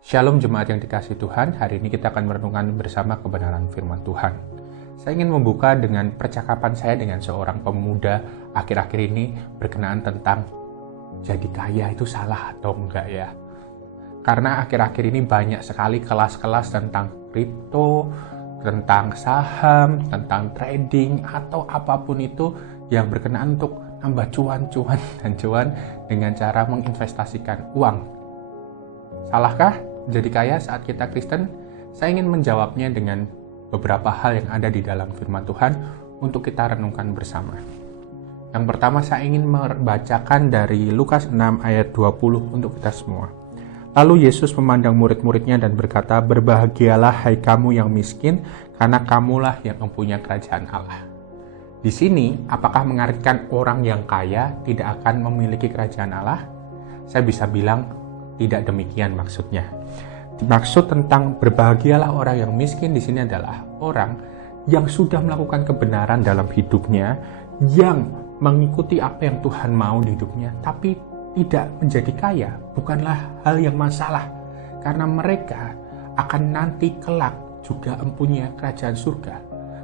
Shalom jemaat yang dikasihi Tuhan, hari ini kita akan merenungkan bersama kebenaran firman Tuhan. Saya ingin membuka dengan percakapan saya dengan seorang pemuda akhir-akhir ini berkenaan tentang jadi kaya itu salah atau enggak ya. Karena akhir-akhir ini banyak sekali kelas-kelas tentang kripto, tentang saham, tentang trading, atau apapun itu yang berkenaan untuk nambah cuan dengan cara menginvestasikan uang. Salahkah jadi kaya saat kita Kristen? Saya ingin menjawabnya dengan beberapa hal yang ada di dalam firman Tuhan untuk kita renungkan bersama. Yang pertama saya ingin membacakan dari Lukas 6 ayat 20 untuk kita semua. Lalu Yesus memandang murid-muridnya dan berkata, "Berbahagialah hai kamu yang miskin, karena kamulah yang mempunyai kerajaan Allah." Di sini, apakah mengartikan orang yang kaya tidak akan memiliki kerajaan Allah? Saya bisa bilang tidak demikian maksudnya. Maksud tentang berbahagialah orang yang miskin di sini adalah orang yang sudah melakukan kebenaran dalam hidupnya, yang mengikuti apa yang Tuhan mau di hidupnya, tapi tidak menjadi kaya. Bukanlah hal yang masalah, karena mereka akan nanti kelak juga mempunyai kerajaan surga.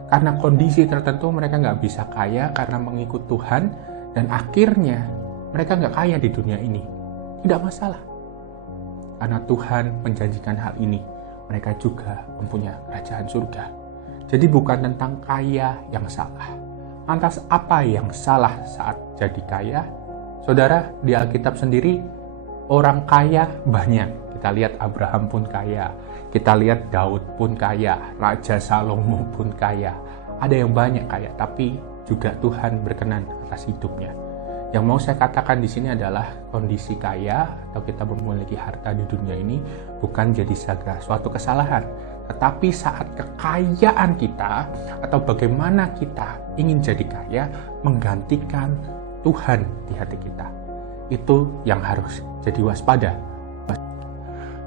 Karena kondisi tertentu mereka nggak bisa kaya karena mengikut Tuhan, dan akhirnya mereka nggak kaya di dunia ini. Tidak masalah. Karena Tuhan menjanjikan hal ini, mereka juga mempunyai kerajaan surga. Jadi bukan tentang kaya yang salah. Lantas apa yang salah saat jadi kaya? Saudara, di Alkitab sendiri, orang kaya banyak. Kita lihat Abraham pun kaya, kita lihat Daud pun kaya, Raja Salomo pun kaya. Ada yang banyak kaya, tapi juga Tuhan berkenan atas hidupnya. Yang mau saya katakan di sini adalah kondisi kaya atau kita memiliki harta di dunia ini bukan jadi suatu kesalahan. Tetapi saat kekayaan kita atau bagaimana kita ingin jadi kaya menggantikan Tuhan di hati kita. Itu yang harus jadi waspada.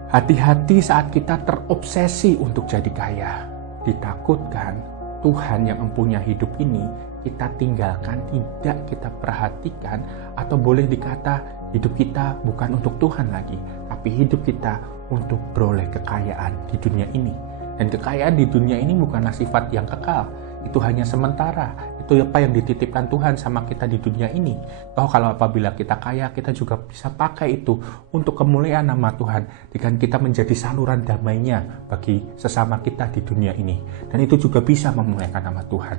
Hati-hati saat kita terobsesi untuk jadi kaya. Ditakutkan Tuhan yang mempunyai hidup ini kita tinggalkan, tidak kita perhatikan, atau boleh dikata hidup kita bukan untuk Tuhan lagi, tapi hidup kita untuk beroleh kekayaan di dunia ini. Dan kekayaan di dunia ini bukanlah sifat yang kekal, itu hanya sementara. Itu apa yang dititipkan Tuhan sama kita di dunia ini. Kalau apabila kita kaya, kita juga bisa pakai itu untuk kemuliaan nama Tuhan, dengan kita menjadi saluran damainya bagi sesama kita di dunia ini. Dan itu juga bisa memuliakan nama Tuhan.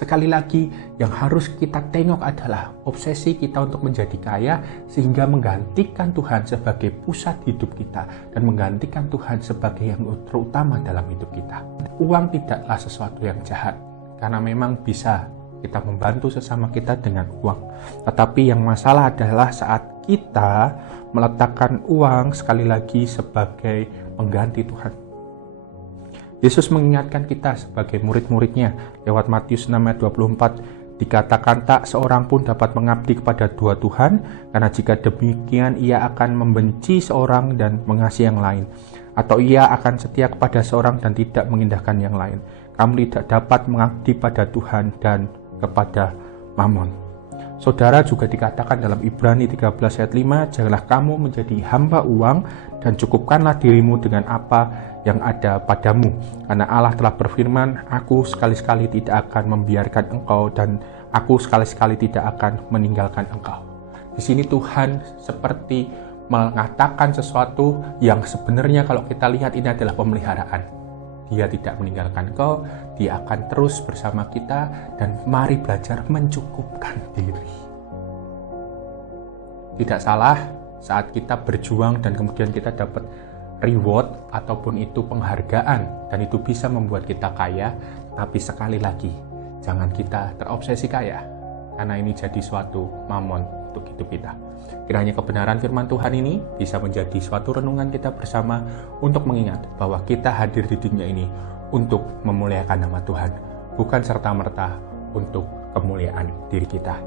Sekali lagi, yang harus kita tengok adalah obsesi kita untuk menjadi kaya, sehingga menggantikan Tuhan sebagai pusat hidup kita, dan menggantikan Tuhan sebagai yang terutama dalam hidup kita. Uang tidaklah sesuatu yang jahat, karena memang bisa kita membantu sesama kita dengan uang. Tetapi yang masalah adalah saat kita meletakkan uang sekali lagi sebagai pengganti Tuhan. Yesus mengingatkan kita sebagai murid-muridnya lewat Matius 6 ayat 24, dikatakan tak seorang pun dapat mengabdi kepada dua Tuhan, karena jika demikian ia akan membenci seorang dan mengasihi yang lain, atau ia akan setia kepada seorang dan tidak mengindahkan yang lain. Kamu tidak dapat mengabdi pada Tuhan dan kepada Mamon. Saudara, juga dikatakan dalam Ibrani 13 ayat 5, janganlah kamu menjadi hamba uang, dan cukupkanlah dirimu dengan apa yang ada padamu. Karena Allah telah berfirman, aku sekali-sekali tidak akan membiarkan engkau, dan aku sekali-sekali tidak akan meninggalkan engkau. Di sini Tuhan seperti mengatakan sesuatu yang sebenarnya kalau kita lihat ini adalah pemeliharaan. Dia tidak meninggalkan engkau, dia akan terus bersama kita, dan mari belajar mencukupkan diri. Tidak salah saat kita berjuang dan kemudian kita dapat reward ataupun itu penghargaan, dan itu bisa membuat kita kaya, tapi sekali lagi, jangan kita terobsesi kaya, karena ini jadi suatu mamon untuk hidup kita. Kiranya kebenaran firman Tuhan ini bisa menjadi suatu renungan kita bersama untuk mengingat bahwa kita hadir di dunia ini untuk memuliakan nama Tuhan, bukan serta-merta untuk kemuliaan diri kita.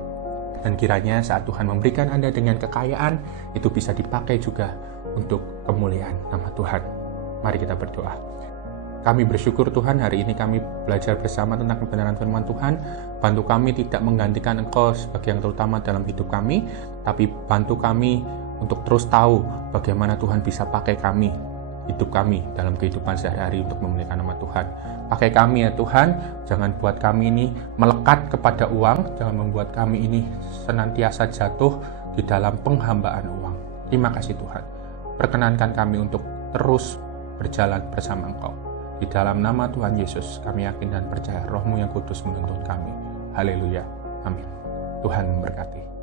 Dan kiranya saat Tuhan memberikan Anda dengan kekayaan, itu bisa dipakai juga untuk kemuliaan nama Tuhan. Mari kita berdoa. Kami bersyukur Tuhan, hari ini kami belajar bersama tentang kebenaran firman Tuhan. Bantu kami tidak menggantikan Engkau sebagai yang terutama dalam hidup kami, tapi bantu kami untuk terus tahu bagaimana Tuhan bisa pakai kami hidup kami, dalam kehidupan sehari-hari untuk memuliakan nama Tuhan. Pakai kami ya Tuhan, jangan buat kami ini melekat kepada uang, jangan membuat kami ini senantiasa jatuh di dalam penghambaan uang. Terima kasih Tuhan. Perkenankan kami untuk terus berjalan bersama Engkau. Di dalam nama Tuhan Yesus, kami yakin dan percaya Roh-Mu yang kudus menuntun kami. Haleluya. Amin. Tuhan memberkati.